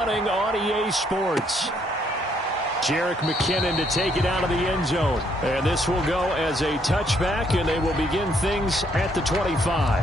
On EA Sports. Jerick McKinnon to take it out of the end zone. And this will go as a touchback, and they will begin things at the 25.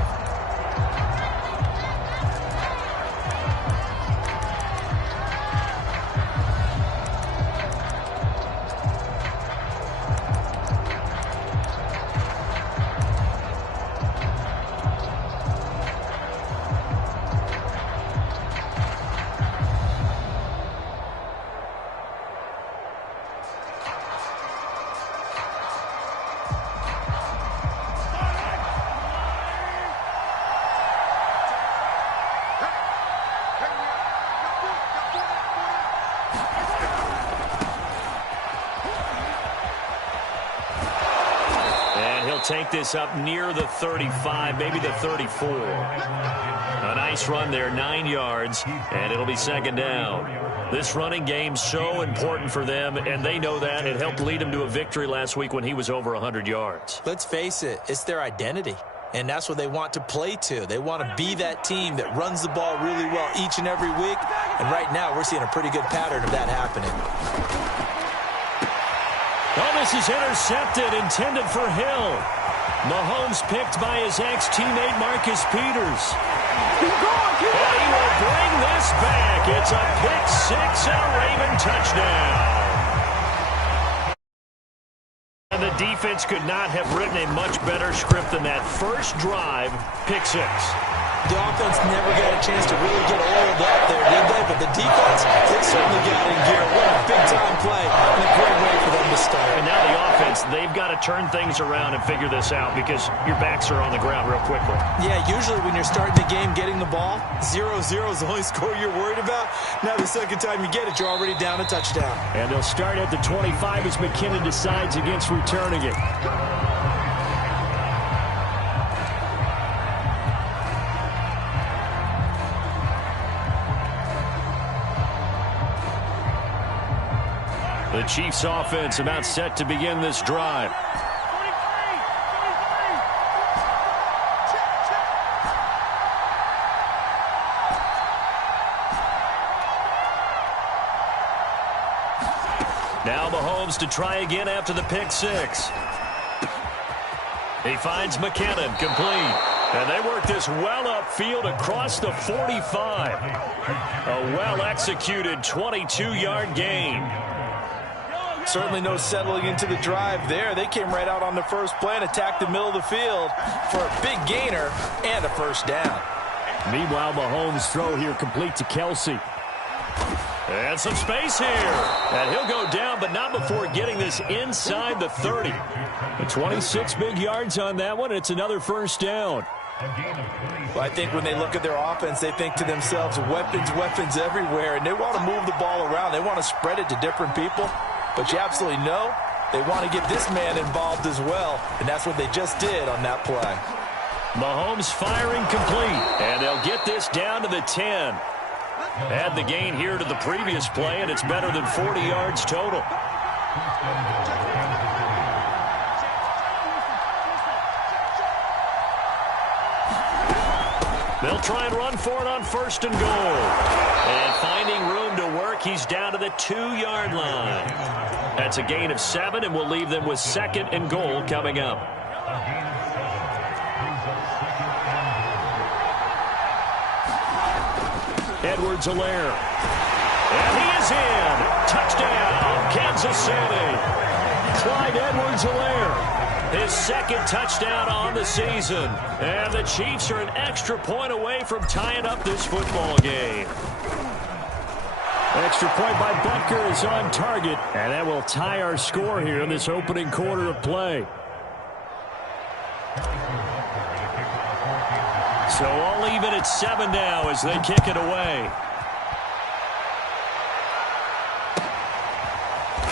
Take this up near the 35, maybe the 34. A nice run there, 9 yards, and it'll be second down. This running game's so important for them, and they know that. It helped lead them to a victory last week when he was over 100 yards. Let's face it, it's their identity, and that's what they want to play to. They want to be that team that runs the ball really well each and every week, and right now we're seeing a pretty good pattern of that happening. Oh, this is intercepted, intended for Hill. Mahomes picked by his ex-teammate Marcus Peters. And he will bring this back. It's a pick 6 and a Raven touchdown. And the defense could not have written a much better script than that first drive, pick 6. The offense never got a chance to really get oiled up there, did they? But the defense, they certainly got in gear. What a big-time play and a great way for them to start. And now the offense, they've got to turn things around and figure this out because your backs are on the ground real quickly. Yeah, usually when you're starting the game getting the ball, 0-0 is the only score you're worried about. Now the second time you get it, you're already down a touchdown. And they'll start at the 25 as McKinnon decides against returning it. The Chiefs offense about set to begin this drive. Now Mahomes to try again after the pick 6. He finds McKinnon complete. And they work this well upfield across the 45. A well-executed 22-yard gain. Certainly no settling into the drive there. They came right out on the first play and attacked the middle of the field for a big gainer and a first down. Meanwhile, Mahomes' throw here complete to Kelsey. And some space here. And he'll go down, but not before getting this inside the 30. 26 big yards on that one. It's another first down. Well, I think when they look at their offense, they think to themselves, weapons, weapons everywhere. And they want to move the ball around. They want to spread it to different people. But you absolutely know they want to get this man involved as well. And that's what they just did on that play. Mahomes firing complete. And they'll get this down to the 10. Add the gain here to the previous play, and it's better than 40 yards total. They'll try and run for it on first and goal. And finding room to work, he's down to the 2-yard line. That's a gain of 7, and we'll leave them with second and goal coming up. Edwards-Helaire. And he is in. Touchdown, Kansas City. Clyde Edwards-Helaire. His second touchdown on the season. And the Chiefs are an extra point away from tying up this football game. Extra point by Butker is on target. And that will tie our score here in this opening quarter of play. So all even at 7 now as they kick it away.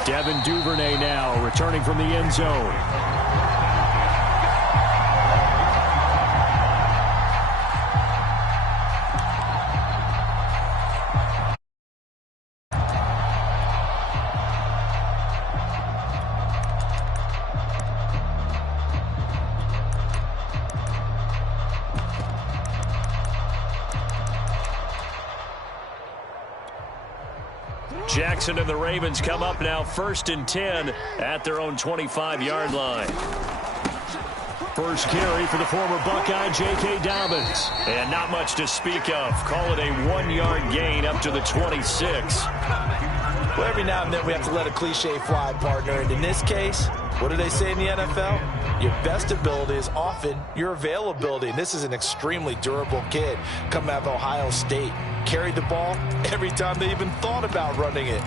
Devin Duvernay now returning from the end zone. Jackson and the Ravens come up now 1st and 10 at their own 25-yard line. First carry for the former Buckeye, J.K. Dobbins. And not much to speak of. Call it a 1-yard gain up to the 26. Well, every now and then we have to let a cliche fly, partner. And in this case, what do they say in the NFL? Your best ability is often your availability. And this is an extremely durable kid coming out of Ohio State. Carried the ball every time they even thought about running it.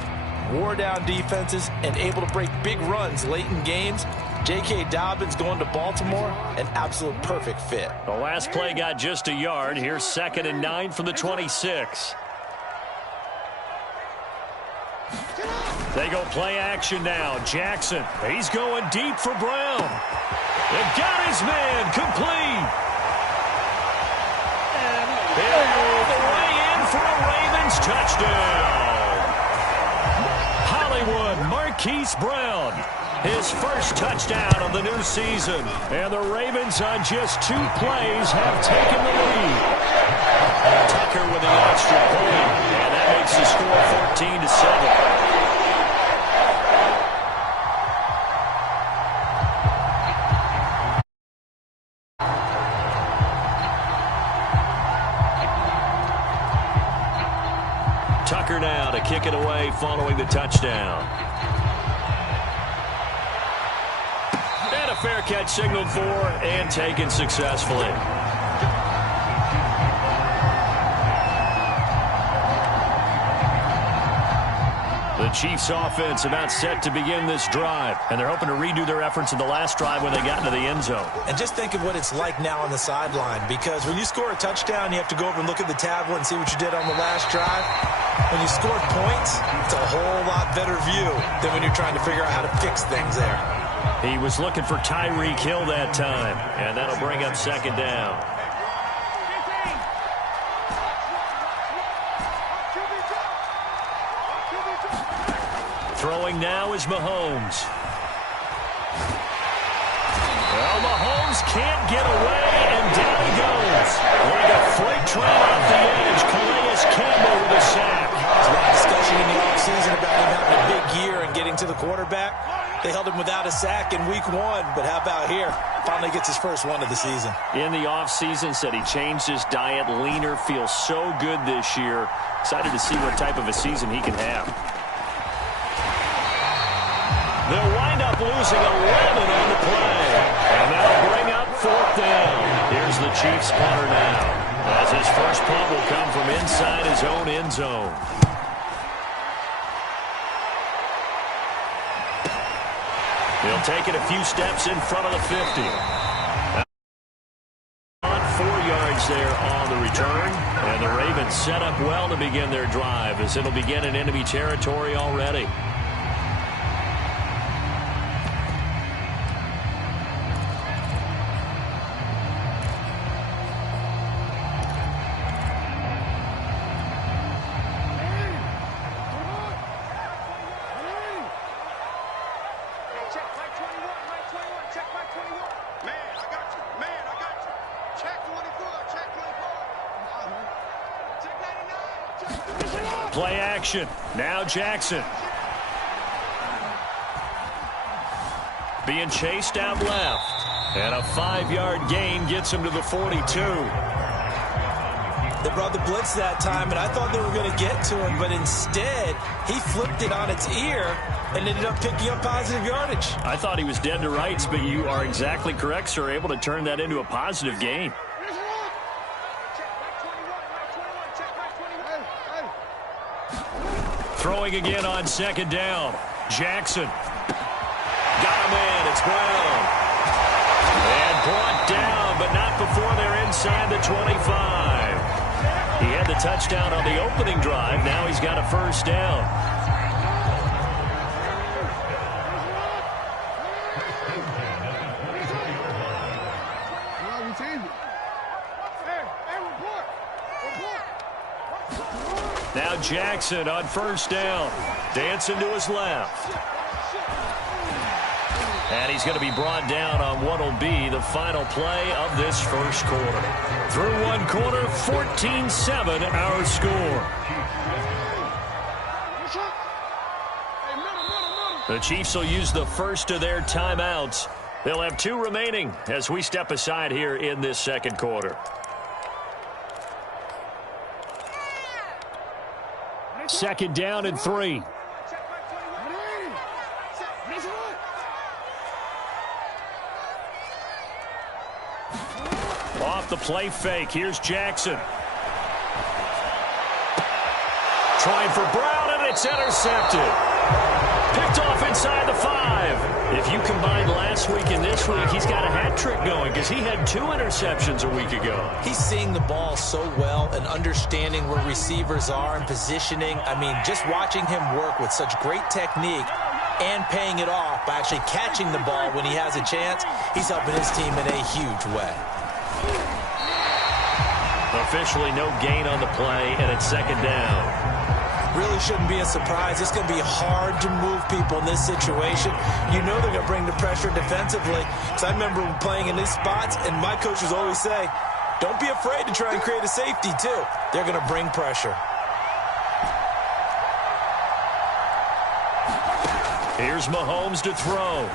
Wore down defenses and able to break big runs late in games. J.K. Dobbins going to Baltimore, an absolute perfect fit. The last play got just a yard. Here's 2nd and 9 from the 26. They go play action now. Jackson, he's going deep for Brown. They've got his man complete. And all the way in for a Ravens touchdown. Hollywood Marquise Brown. His first touchdown of the new season. And the Ravens on just 2 plays have taken the lead. Tucker with the extra point. And that makes the score 14-7. Tucker now to kick it away following the touchdown. And a fair catch signaled for and taken successfully. The Chiefs offense about set to begin this drive, and they're hoping to redo their efforts in the last drive when they got into the end zone. And just think of what it's like now on the sideline, because when you score a touchdown, you have to go over and look at the tablet and see what you did on the last drive. When you score points, it's a whole lot better view than when you're trying to figure out how to fix things there. He was looking for Tyreek Hill that time, and that'll bring up 2nd down. Throwing now is Mahomes. Well, Mahomes can't get away, and down he goes. Like a freight train off the edge, Calais Campbell with a sack. There's a lot of discussion in the offseason about him having a big year and getting to the quarterback. They held him without a sack in week 1, but how about here? Finally gets his first one of the season. In the offseason, said he changed his diet, leaner, feels so good this year. Excited to see what type of a season he can have. They'll wind up losing 11 on the play. And that'll bring up 4th down. Here's the Chiefs punter now, as his first punt will come from inside his own end zone. He'll take it a few steps in front of the 50. On 4 yards there on the return. And the Ravens set up well to begin their drive, as it'll begin in enemy territory already. Play action. Now Jackson. Being chased out left. And a 5-yard gain gets him to the 42. They brought the blitz that time, and I thought they were going to get to him, but instead, he flipped it on its ear and ended up picking up positive yardage. I thought he was dead to rights, but you are exactly correct, sir. Able to turn that into a positive gain. Throwing again on 2nd down. Jackson. Got him in. It's Brown. And brought down, but not before they're inside the 25. He had the touchdown on the opening drive. Now he's got a first down. Now Jackson on first down. Dancing to his left. And he's going to be brought down on what will be the final play of this first quarter. Through one quarter, 14-7 our score. The Chiefs will use the first of their timeouts. They'll have 2 remaining as we step aside here in this second quarter. Second down and 3. Off the play fake. Here's Jackson. Trying for Brown, and it's intercepted. Picked off inside the 5. If you combine last week and this week, he's got a hat trick going because he had 2 interceptions a week ago. He's seeing the ball so well and understanding where receivers are and positioning. I mean, just watching him work with such great technique and paying it off by actually catching the ball when he has a chance, he's helping his team in a huge way. Officially no gain on the play, and it's second down. Really shouldn't be a surprise. It's going to be hard to move people in this situation. You know they're going to bring the pressure defensively. Because I remember playing in these spots, and my coaches always say, don't be afraid to try and create a safety, too. They're going to bring pressure. Here's Mahomes to throw.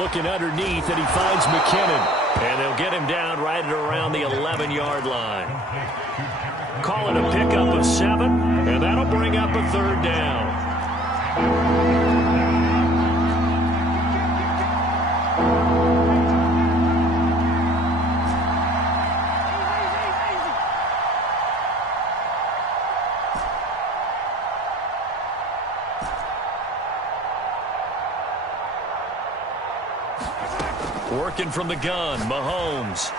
Looking underneath, and he finds McKinnon. And they'll get him down right at around the 11-yard line. Call it a pickup of 7, and that'll bring up a third down. Working from the gun, Mahomes.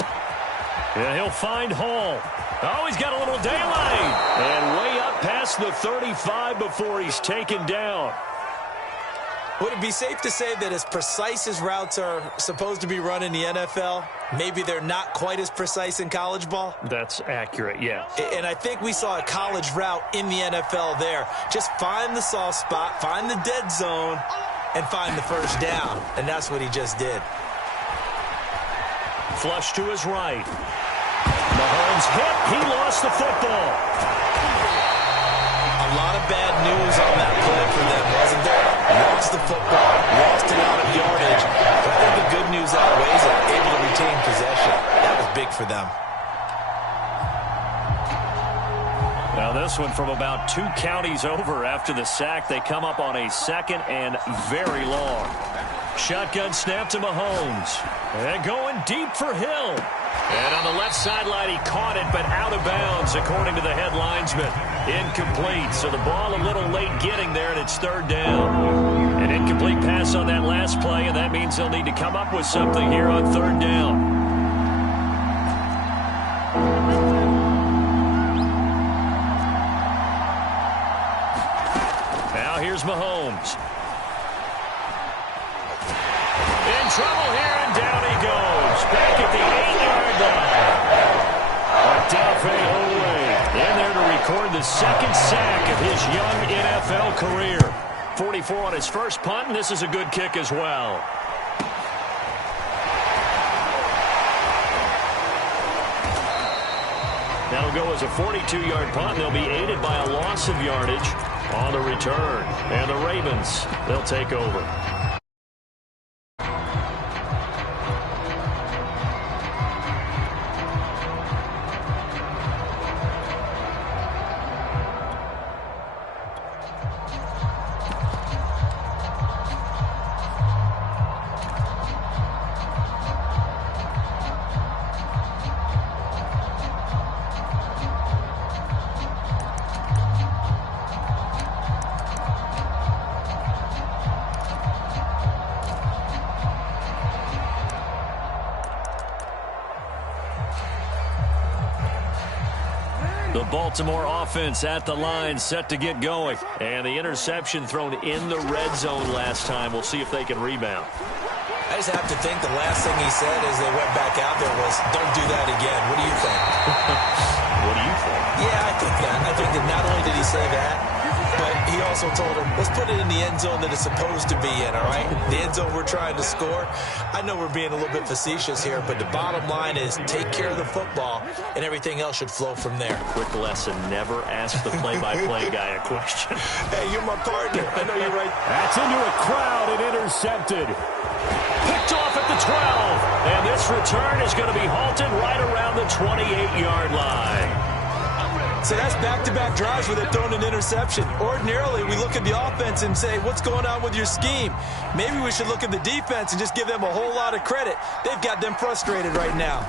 And he'll find Hall. Oh, he's got a little daylight. And way up past the 35 before he's taken down. Would it be safe to say that as precise as routes are supposed to be run in the NFL, maybe they're not quite as precise in college ball? That's accurate, yeah. And I think we saw a college route in the NFL there. Just find the soft spot, find the dead zone, and find the first down. And that's what he just did. Flush to his right. Mahomes hit. He lost the football. A lot of bad news on that play for them, wasn't there? Lost the football, lost it out of yardage. But I think the good news outweighs it. Able to retain possession. That was big for them. Now this one from about 2 counties over after the sack. They come up on a second and very long. Shotgun snap to Mahomes. And going deep for Hill. And on the left sideline, he caught it, but out of bounds, according to the head linesman. Incomplete. So the ball a little late getting there, and it's third down. An incomplete pass on that last play, and that means they'll need to come up with something here on third down. Now here's Mahomes. In trouble here, and down he goes. Back at the 8-yard line. Odafe Oweh in there to record the second sack of his young NFL career. 44 on his first punt, and this is a good kick as well. That'll go as a 42-yard punt, and they'll be aided by a loss of yardage on the return. And the Ravens, they'll take over. The Baltimore offense at the line, set to get going. And the interception thrown in the red zone last time. We'll see if they can rebound. I just have to think the last thing he said as they went back out there was, don't do that again. What do you think? What do you think? Yeah, I think that. I think that not only did he say that, but he also told him, let's put it in the end zone that it's supposed to be in, all right? The end zone we're trying to score. I know we're being a little bit facetious here, but the bottom line is take care of the football, and everything else should flow from there. Quick lesson, never ask the play-by-play guy a question. Hey, you're my partner. I know you're right. That's into a crowd and intercepted. Picked off at the 12. And this return is going to be halted right around the 28-yard line. So that's back-to-back drives where they're throwing an interception. Ordinarily, we look at the offense and say, what's going on with your scheme? Maybe we should look at the defense and just give them a whole lot of credit. They've got them frustrated right now.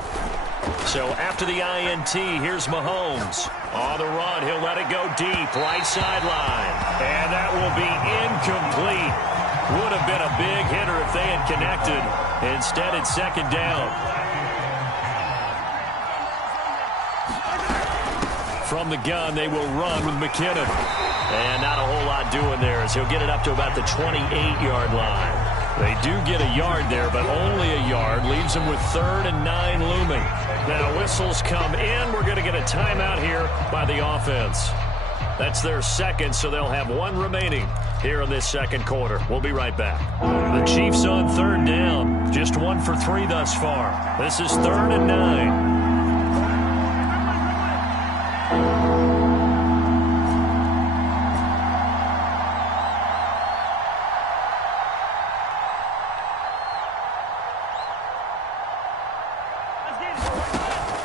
So after the INT, here's Mahomes. On the run, he'll let it go deep, right sideline. And that will be incomplete. Would have been a big hitter if they had connected. Instead, it's second down. From the gun, they will run with McKinnon. And not a whole lot doing there as he'll get it up to about the 28-yard line. They do get a yard there, but only a yard. Leaves them with 3rd and 9 looming. Now whistles come in. We're going to get a timeout here by the offense. That's their second, so they'll have one remaining here in this second quarter. We'll be right back. The Chiefs on 3rd down. Just 1 for 3 thus far. This is 3rd and 9.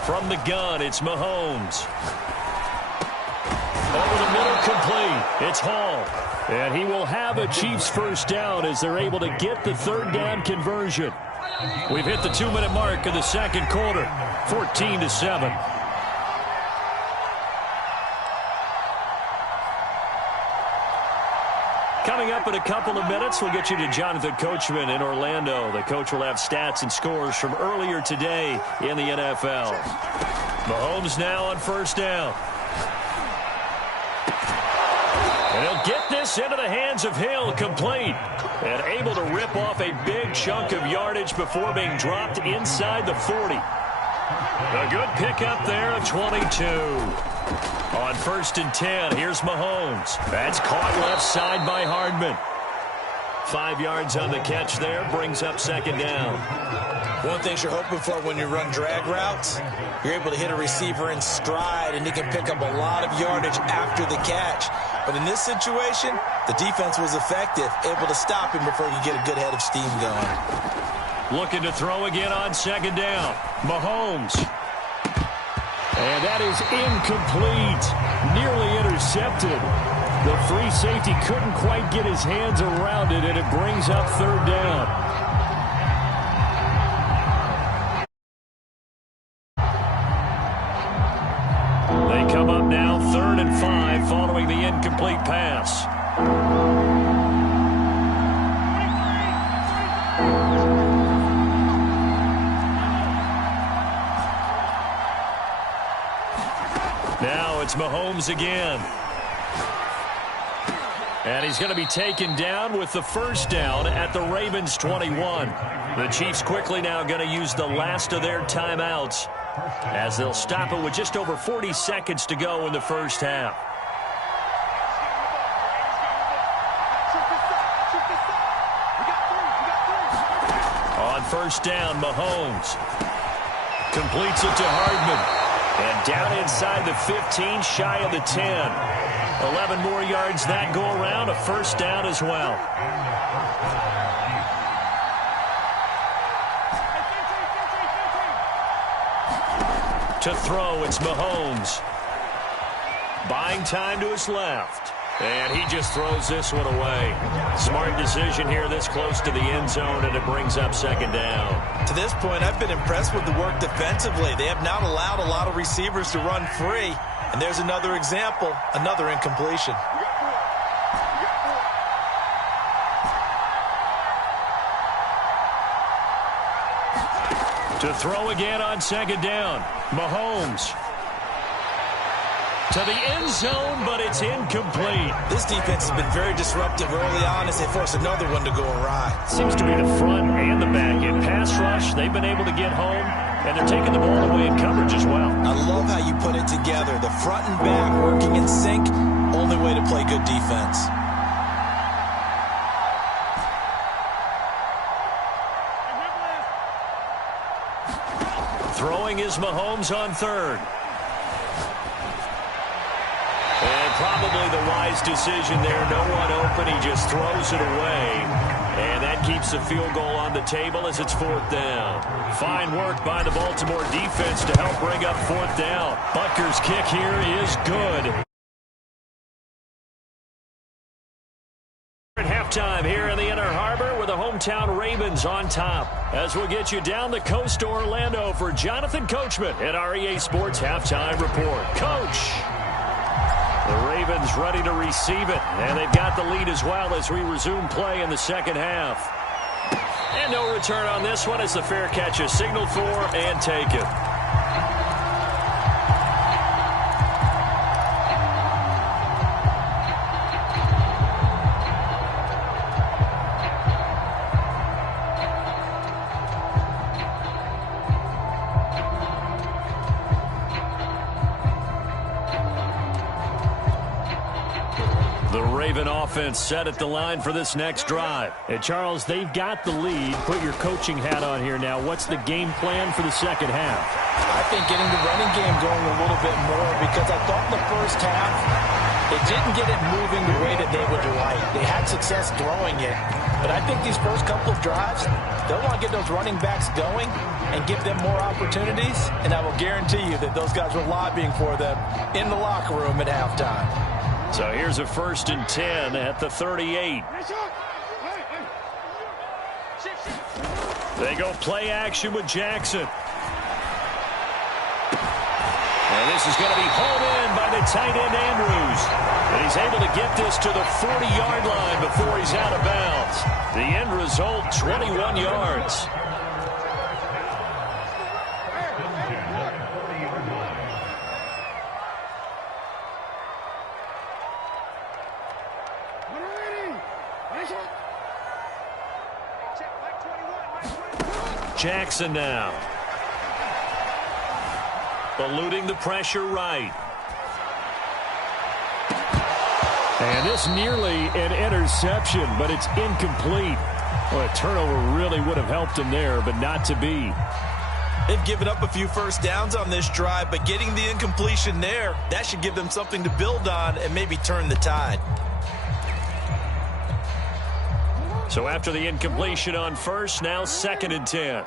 From the gun, it's Mahomes. Over the middle, complete. It's Hall. And he will have a Chiefs first down as they're able to get the 3rd down conversion. We've hit the 2-minute mark of the second quarter. 14-7. Coming up in a couple of minutes, we'll get you to Jonathan Coachman in Orlando. The coach will have stats and scores from earlier today in the NFL. Mahomes now on first down. And he'll get this into the hands of Hill, complete. And able to rip off a big chunk of yardage before being dropped inside the 40. A good pickup there of 22. On 1st and 10, here's Mahomes. That's caught left side by Hardman. 5 yards on the catch there, brings up second down. One thing you're hoping for when you run drag routes, you're able to hit a receiver in stride, and he can pick up a lot of yardage after the catch. But in this situation, the defense was effective, able to stop him before he could get a good head of steam going. Looking to throw again on second down. Mahomes. And that is incomplete. Nearly intercepted. The free safety couldn't quite get his hands around it, and it brings up 3rd down. They come up now 3rd and 5 following the incomplete pass. Now it's Mahomes again. And he's going to be taken down with the first down at the Ravens 21. The Chiefs quickly now going to use the last of their timeouts as they'll stop it with just over 40 seconds to go in the first half. On first down, Mahomes completes it to Hardman. And down inside the 15, shy of the 10. 11 more yards that go around, a first down as well. To throw, it's Mahomes. Buying time to his left. And he just throws this one away. Smart decision here this close to the end zone, and it brings up second down. To this point, I've been impressed with the work defensively. They have not allowed a lot of receivers to run free. And there's another example, another incompletion. To throw again on second down. Mahomes. To the end zone, but it's incomplete. This defense has been very disruptive early on as they force another one to go awry. Seems to be the front and the back end. Pass rush, they've been able to get home, and they're taking the ball away in coverage as well. I love how you put it together. The front and back working in sync. Only way to play good defense. Throwing is Mahomes on third. And probably the wise decision there. No one open. He just throws it away. And that keeps the field goal on the table as it's fourth down. Fine work by the Baltimore defense to help bring up fourth down. Butker's kick here is good. At halftime here in the Inner Harbor with the hometown Ravens on top. As we'll get you down the coast to Orlando for Jonathan Coachman at our EA Sports Halftime Report. Coach! The Ravens ready to receive it, and they've got the lead as well as we resume play in the second half. And no return on this one as the fair catch is signaled for and taken. Offense set at the line for this next drive. And Charles, they've got the lead. Put your coaching hat on here now. What's the game plan for the second half? I think getting the running game going a little bit more, because I thought in the first half they didn't get it moving the way that they would like. They had success throwing it, but I think these first couple of drives, they'll want to get those running backs going and give them more opportunities, and I will guarantee you that those guys were lobbying for them in the locker room at halftime. So here's a 1st and 10 at the 38. They go play action with Jackson. And this is going to be hauled in by the tight end Andrews. And he's able to get this to the 40-yard line before he's out of bounds. The end result, 21 yards. Jackson now. Eluding the pressure right. And this nearly an interception, but it's incomplete. Well, a turnover really would have helped him there, but not to be. They've given up a few first downs on this drive, but getting the incompletion there, that should give them something to build on and maybe turn the tide. So after the incompletion on first, now 2nd and 10.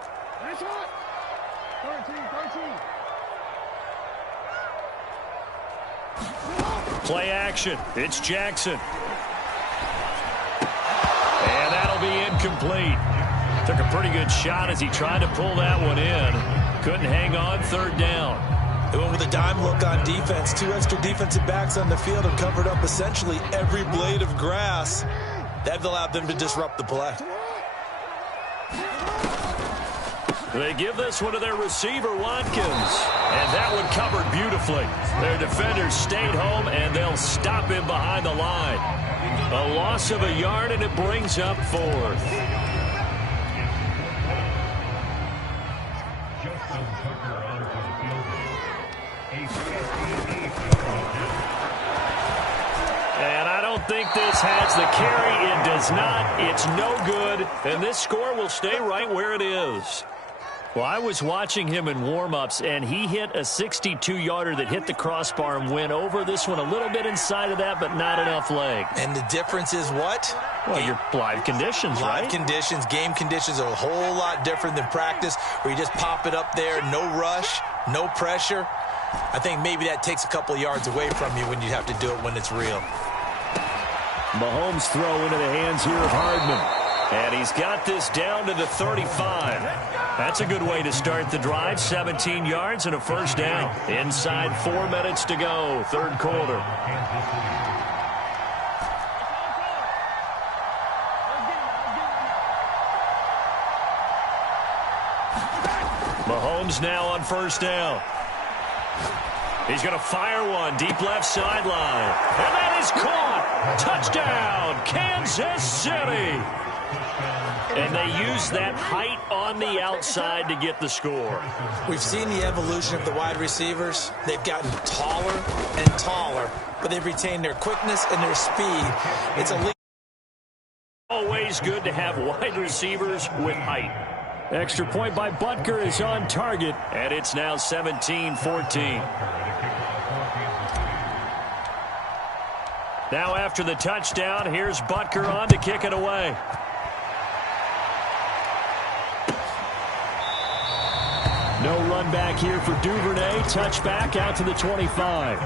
Play action. It's Jackson. And that'll be incomplete. Took a pretty good shot as he tried to pull that one in. Couldn't hang on, 3rd down. They went with a dime look on defense. 2 extra defensive backs on the field and covered up essentially every blade of grass. That allowed them to disrupt the play. They give this one to their receiver, Watkins. And that one covered beautifully. Their defenders stayed home, and they'll stop him behind the line. A loss of a yard, and it brings up 4th. And I don't think this has the carry. It does not. It's no good. And this score will stay right where it is. Well, I was watching him in warm-ups, and he hit a 62-yarder that hit the crossbar and went over. This one a little bit inside of that, but not enough leg. And the difference is what? Well, your live conditions, right? Live conditions, game conditions are a whole lot different than practice, where you just pop it up there, no rush, no pressure. I think maybe that takes a couple of yards away from you when you have to do it when it's real. Mahomes throw into the hands here of Hardman. And he's got this down to the 35. That's a good way to start the drive. 17 yards and a 1st down. Inside 4 minutes to go, 3rd quarter. Mahomes now on 1st down. He's going to fire one deep left sideline. And that is caught. Touchdown, Kansas City. And they use that height on the outside to get the score. We've seen the evolution of the wide receivers. They've gotten taller and taller, but they've retained their quickness and their speed. It's a always good to have wide receivers with height. Extra point by Butker is on target, and it's now 17-14. Now after the touchdown, here's Butker on to kick it away. No run back here for Duvernay. Touchback out to the 25.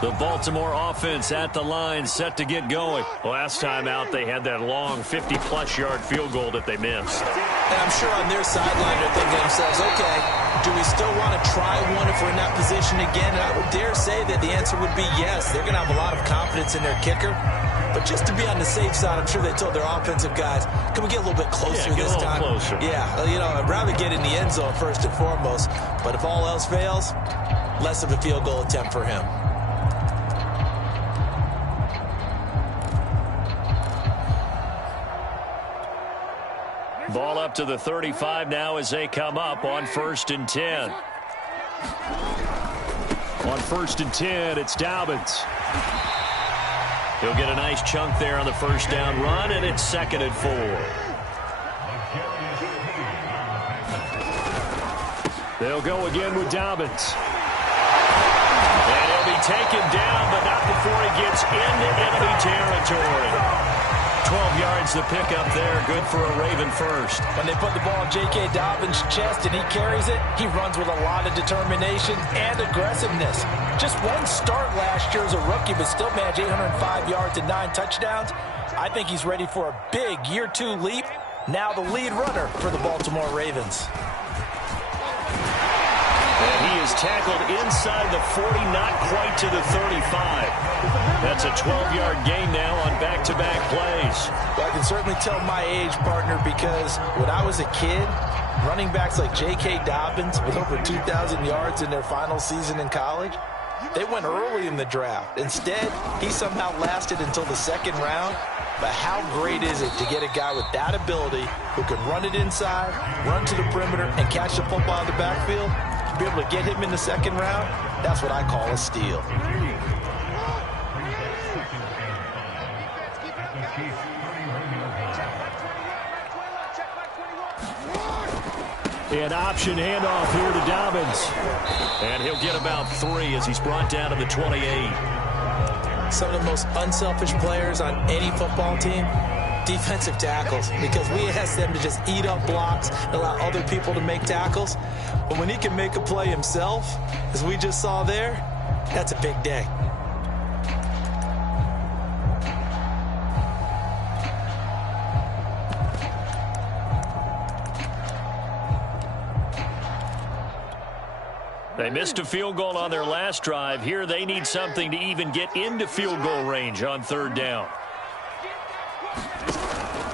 The Baltimore offense at the line, set to get going. Last time out, they had that long 50-plus yard field goal that they missed. And I'm sure on their sideline they're thinking to themselves, okay, do we still want to try one if we're in that position again? And I would dare say that the answer would be yes. They're going to have a lot of confidence in their kicker. But just to be on the safe side, I'm sure they told their offensive guys, can we get a little bit closer this time? Closer. Yeah, you know, I'd rather get in the end zone first and foremost. But if all else fails, less of a field goal attempt for him. Ball up to the 35 now as they come up on 1st and 10. On 1st and 10, it's Dobbins. He'll get a nice chunk there on the first down run, and it's 2nd and 4. They'll go again with Dobbins. And he'll be taken down, but not before he gets into enemy territory. 12 yards the pickup there. Good for a Raven first. When they put the ball in J.K. Dobbins' chest and he carries it, he runs with a lot of determination and aggressiveness. Just one start last year as a rookie, but still managed 805 yards and 9 touchdowns. I think he's ready for a big year 2 leap. Now the lead runner for the Baltimore Ravens. And he is tackled inside the 40, not quite to the 35. That's a 12-yard gain now on back-to-back plays. Well, I can certainly tell my age, partner, because when I was a kid, running backs like J.K. Dobbins with over 2,000 yards in their final season in college, they went early in the draft. Instead, he somehow lasted until the 2nd round. But how great is it to get a guy with that ability who can run it inside, run to the perimeter, and catch the football in the backfield? To be able to get him in the 2nd round, that's what I call a steal. An option handoff here to Dobbins. And he'll get about 3 as he's brought down to the 28. Some of the most unselfish players on any football team, defensive tackles, because we ask them to just eat up blocks, allow other people to make tackles. But when he can make a play himself, as we just saw there, that's a big day. They missed a field goal on their last drive. Here they need something to even get into field goal range on 3rd down.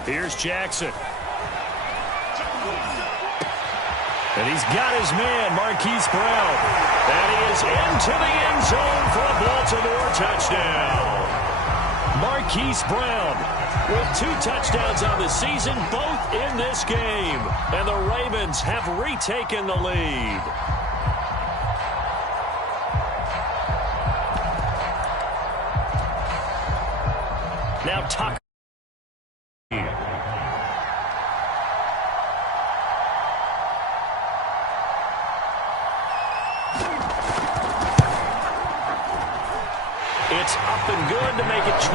Here's Jackson. And he's got his man, Marquise Brown. And he is into the end zone for a Baltimore touchdown. Marquise Brown with 2 touchdowns on the season, both in this game. And the Ravens have retaken the lead. Now Tucker. It's up and good to make it 21-17.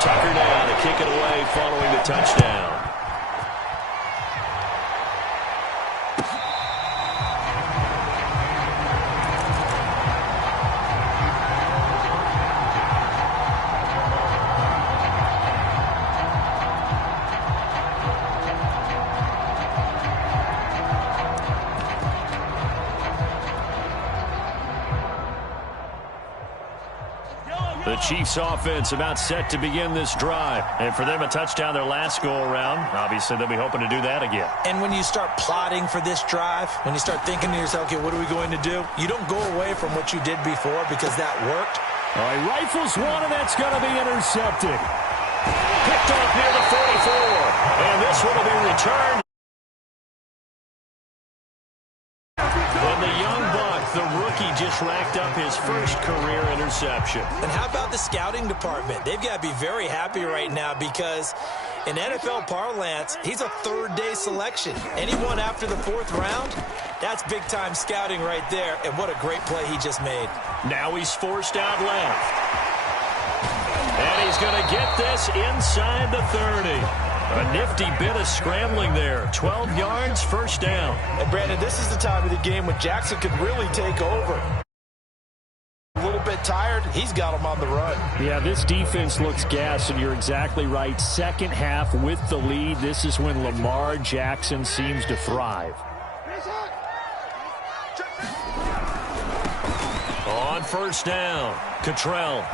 Tucker now to kick it away following the touchdown. The Chiefs offense about set to begin this drive. And for them, a touchdown their last go-around. Obviously, they'll be hoping to do that again. And when you start plotting for this drive, when you start thinking to yourself, okay, what are we going to do? You don't go away from what you did before because that worked. All right, rifles one, and that's going to be intercepted. Picked off near the 44. And this one will be returned. And the young buck, the rookie, just racked up his first career interception. And how about the scouting department? They've got to be very happy right now because in NFL parlance, he's a third-day selection. Anyone after the fourth round, that's big-time scouting right there. And what a great play he just made. Now he's forced out left. And he's going to get this inside the 30. A nifty bit of scrambling there. 12 yards, first down. And, Brandon, this is the time of the game when Jackson could really take over. A little bit tired. He's got him on the run. Yeah, this defense looks gassed, and you're exactly right. Second half with the lead. This is when Lamar Jackson seems to thrive. On first down, Cottrell.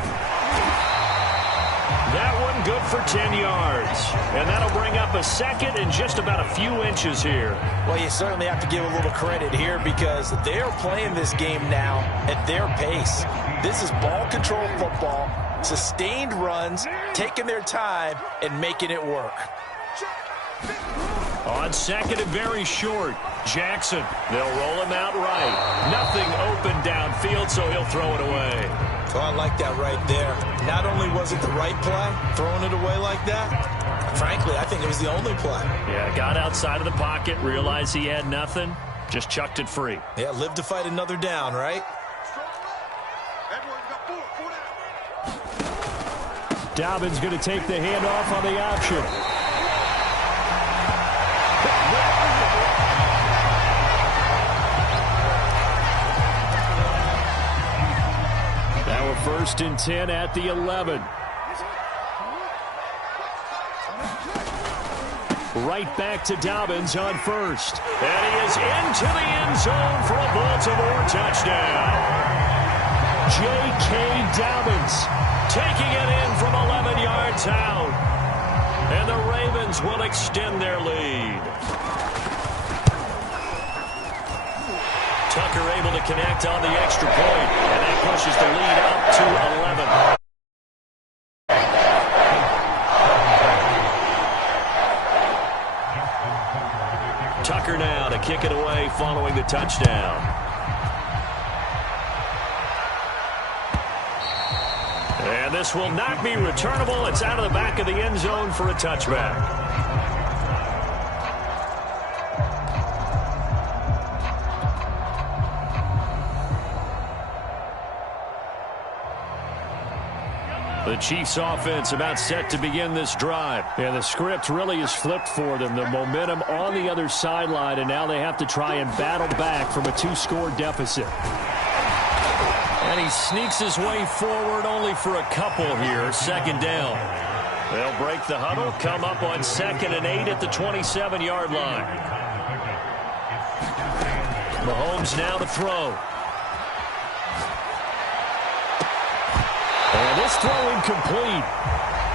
That one good for 10 yards. And that'll bring up a second and just about a few inches here. Well, you certainly have to give a little credit here because they're playing this game now at their pace. This is ball control football, sustained runs, taking their time and making it work. On second and very short, Jackson. They'll roll him out right. Nothing open downfield, so he'll throw it away. So I like that right there. Not only was it the right play, throwing it away like that, frankly, I think it was the only play. Yeah, got outside of the pocket, realized he had nothing, just chucked it free. Yeah, live to fight another down, right? Dobbins going to take the handoff on the option. Now we're first and 10 at the 11. Right back to Dobbins on first. And he is into the end zone for a Baltimore touchdown. J.K. Dobbins taking it in from 11 yards out. And the Ravens will extend their lead. Tucker able to connect on the extra point, and that pushes the lead up to 11. Tucker now to kick it away following the touchdown. And this will not be returnable. It's out of the back of the end zone for a touchback. The Chiefs offense about set to begin this drive. And the script really is flipped for them. The momentum on the other sideline, and now they have to try and battle back from a 2-score deficit. And he sneaks his way forward only for a couple here. Second down. They'll break the huddle, come up on 2nd and 8 at the 27-yard line. Mahomes now to throw. And this throw incomplete.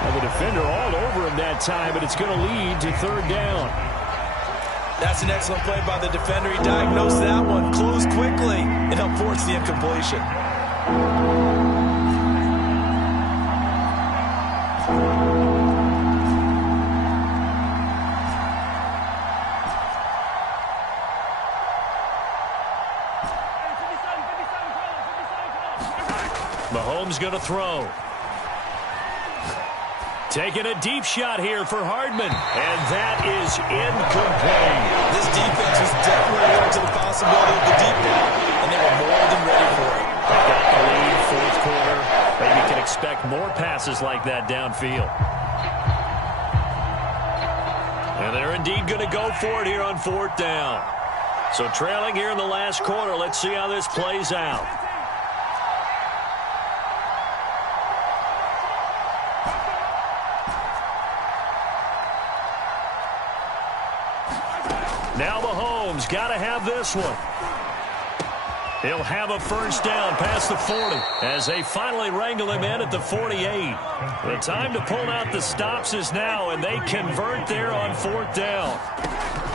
And the defender all over him that time, but it's going to lead to third down. That's an excellent play by the defender. He diagnosed that one, closed quickly, and helped force the incompletion. Mahomes going to throw. Taking a deep shot here for Hardman. And that is incomplete. This defense was definitely alert to the possibility of the deep ball, and they were more than ready for it. They got the lead, fourth quarter. Maybe can expect more passes like that downfield. And they're indeed going to go for it here on fourth down. So trailing here in the last quarter. Let's see how this plays out. Now Mahomes got to have this one. He'll have a first down past the 40 as they finally wrangle him in at the 48. The time to pull out the stops is now, and they convert there on 4th down.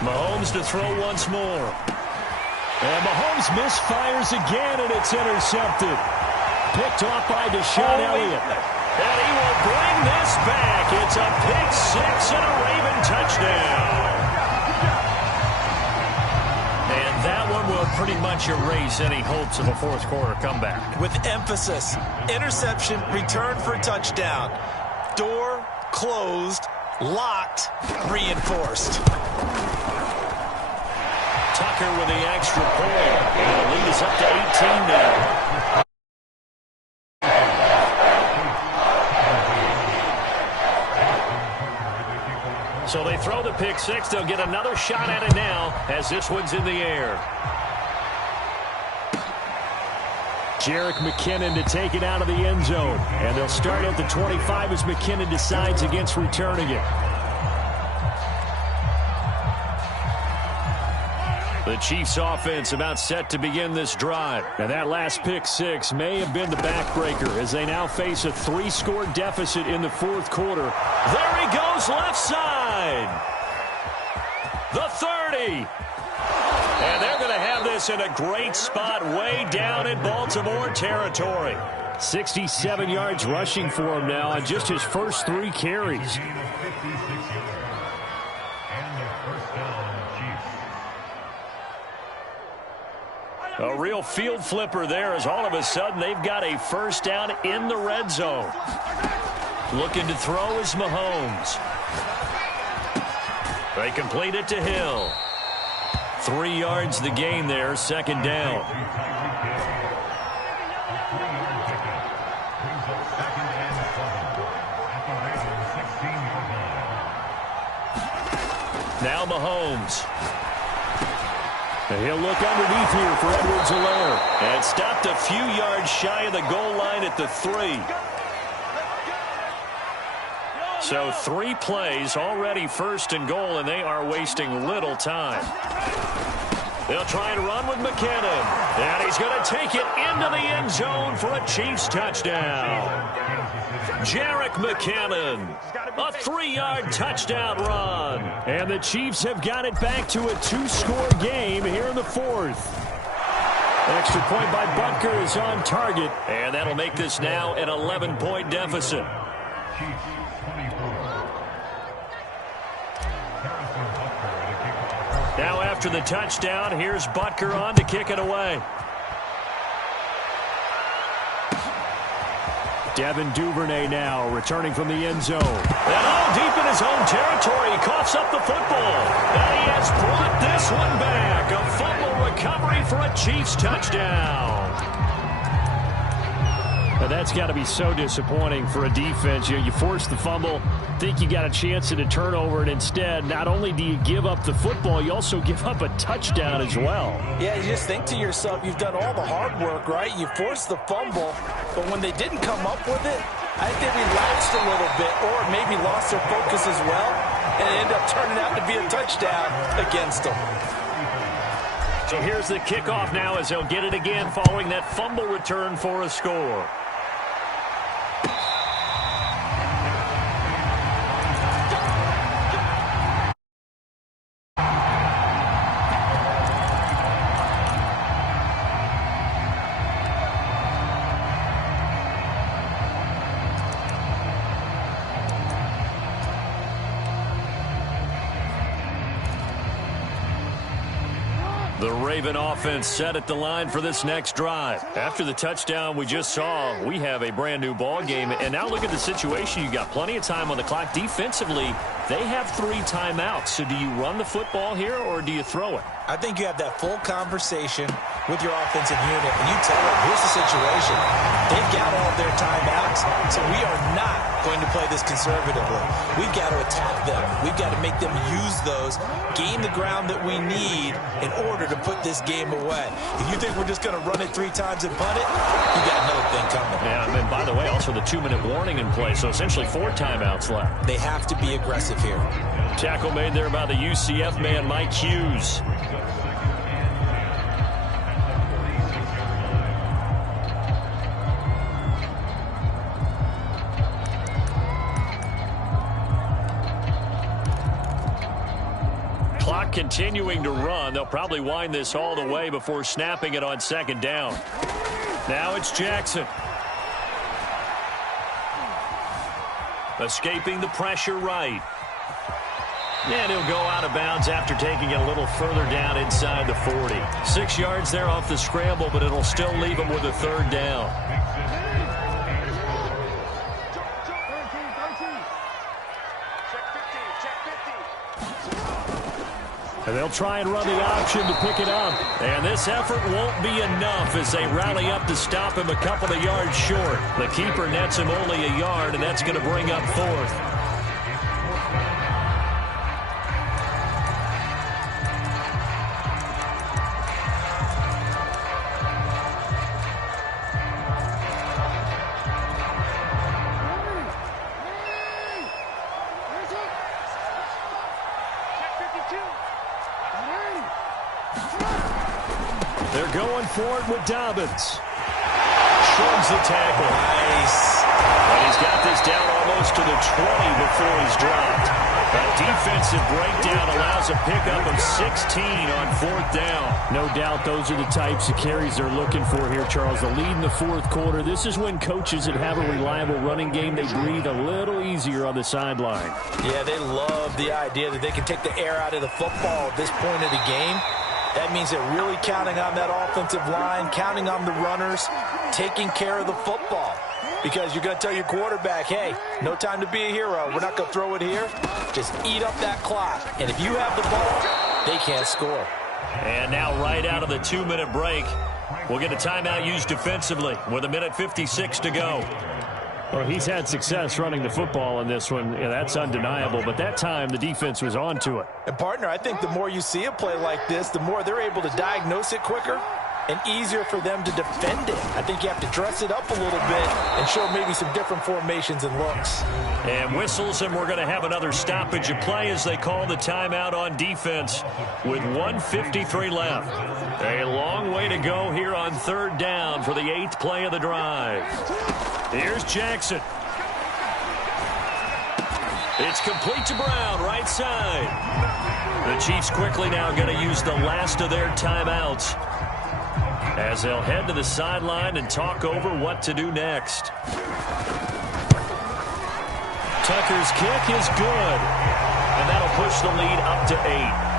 Mahomes to throw once more. And Mahomes misfires again, and it's intercepted. Picked off by Deshaun Elliott. And he will bring this back. It's a pick six and a Raven touchdown. And that one will pretty much erase any hopes of a fourth quarter comeback. With emphasis, interception, return for touchdown. Door closed, locked, reinforced. Tucker with the extra point. And the lead is up to 18 now. So they throw the pick six. They'll get another shot at it now as this one's in the air. Jerick McKinnon to take it out of the end zone. And they'll start at the 25 as McKinnon decides against returning it. The Chiefs offense about set to begin this drive. And that last pick six may have been the backbreaker as they now face a 3-score deficit in the fourth quarter. There he goes left side. The 30. And they're going to have this in a great spot way down in Baltimore territory. 67 yards rushing for him now on just his first 3 carries. A real field flipper there as all of a sudden they've got a first down in the red zone. Looking to throw is Mahomes. They complete it to Hill. 3 yards the gain there, second down. Now Mahomes. And he'll look underneath here for Edwards-Helaire. And stopped a few yards shy of the goal line at the 3. So 3 plays, already first and goal, and they are wasting little time. They'll try and run with McKinnon. And he's going to take it into the end zone for a Chiefs touchdown. Jerick McKinnon, a 3-yard touchdown run. And the Chiefs have got it back to a 2-score game here in the fourth. Extra point by Butker is on target. And that'll make this now an 11-point deficit. Now after the touchdown, here's Butker on to kick it away. Devin Duvernay now returning from the end zone. And all deep in his own territory, he coughs up the football. And he has brought this one back. A fumble recovery for a Chiefs touchdown. And that's got to be so disappointing for a defense. You force the fumble, think you got a chance at a turnover, and instead, not only do you give up the football, you also give up a touchdown as well. Yeah, you just think to yourself, you've done all the hard work, right? You forced the fumble, but when they didn't come up with it, I think they relaxed a little bit or maybe lost their focus as well, and it ended up turning out to be a touchdown against them. So here's the kickoff now as they'll get it again following that fumble return for a score. The Raven offense set at the line for this next drive. After the touchdown we just saw, we have a brand new ball game. And now look at the situation. You got plenty of time on the clock. Defensively, they have 3 timeouts. So do you run the football here or do you throw it? I think you have that full conversation with your offensive unit, and you tell them, here's the situation. They've got all their timeouts, so we are not going to play this conservatively. We've got to attack them. We've got to make them use those, gain the ground that we need in order to put this game away. If you think we're just going to run it 3 times and punt it, you got another thing coming. Yeah, and by the way, also the 2-minute warning in play, so essentially 4 timeouts left. They have to be aggressive here. Tackle made there by the UCF man, Mike Hughes. clock continuing to run. They'll probably wind this all the way before snapping it on second down. Now it's Jackson. Escaping the pressure right. And he'll go out of bounds after taking it a little further down inside the 40. 6 yards there off the scramble, but it'll still leave him with a third down. And they'll try and run the option to pick it up. And this effort won't be enough as they rally up to stop him a couple of yards short. The keeper nets him only a yard, and that's going to bring up fourth. They're going for it with Dobbins. Shrugs the tackle. Nice. And he's got this down almost to the 20 before he's dropped. That defensive breakdown allows a pickup of 16 on fourth down. No doubt those are the types of carries they're looking for here, Charles. The lead in the fourth quarter. This is when coaches that have a reliable running game, they breathe a little easier on the sideline. Yeah, they love the idea that they can take the air out of the football at this point of the game. That means they're really counting on that offensive line, counting on the runners, taking care of the football. Because you're going to tell your quarterback, hey, no time to be a hero. We're not going to throw it here. Just eat up that clock. And if you have the ball, they can't score. And now right out of the 2-minute break, we'll get a timeout used defensively with 1:56 to go. Well, he's had success running the football in this one. Yeah, that's undeniable. But that time, the defense was on to it. And, partner, I think the more you see a play like this, the more they're able to diagnose it quicker and easier for them to defend it. I think you have to dress it up a little bit and show maybe some different formations and looks. And whistles, and we're going to have another stoppage of play as they call the timeout on defense with 1:53 left. A long way to go here on third down for the 8th play of the drive. Here's Jackson. It's complete to Brown, right side. The Chiefs quickly now going to use the last of their timeouts as they'll head to the sideline and talk over what to do next. Tucker's kick is good, and that'll push the lead up to 8.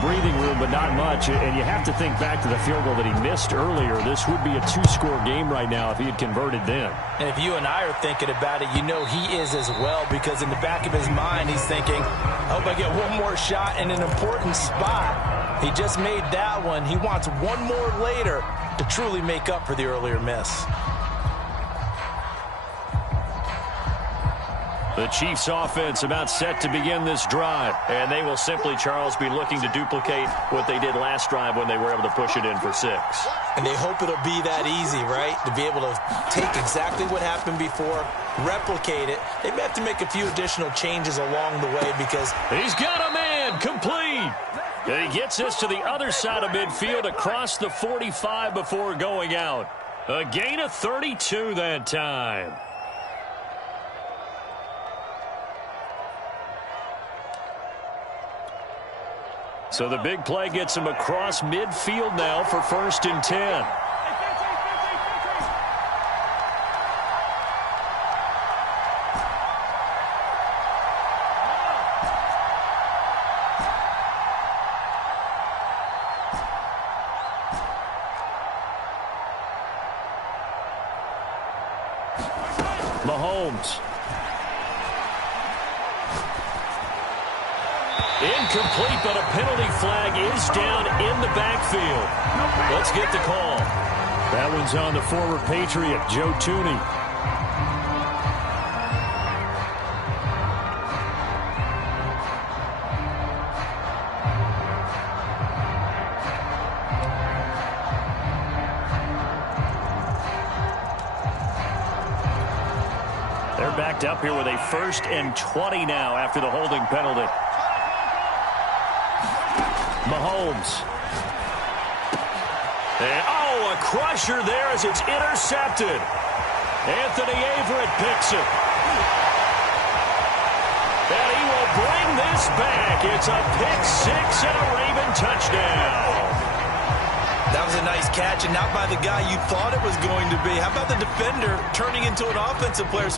Breathing room, but not much, and you have to think back to the field goal that he missed earlier. This would be a 2-score game right now if he had converted then. And if you and I are thinking about it, you know he is as well, because in the back of his mind, he's thinking, I hope I get one more shot in an important spot. He just made that one. He wants one more later to truly make up for the earlier miss. The Chiefs offense about set to begin this drive. And they will simply, Charles, be looking to duplicate what they did last drive when they were able to push it in for 6. And they hope it'll be that easy, right? To be able to take exactly what happened before, replicate it. They may have to make a few additional changes along the way because he's got a man complete. And he gets this to the other side of midfield across the 45 before going out. A gain of 32 that time. So the big play gets him across midfield now for 1st and 10. Mahomes. Incomplete, but a penalty flag is down in the backfield. Let's get the call. That one's on the former Patriot, Joe Thuney. They're backed up here with a 1st and 20 now after the holding penalty. Mahomes. And, a crusher there as it's intercepted. Anthony Averett picks it. And he will bring this back. back. It's a pick six and a Raven touchdown. That was a nice catch, and not by the guy you thought it was going to be. How about the defender turning into an offensive player?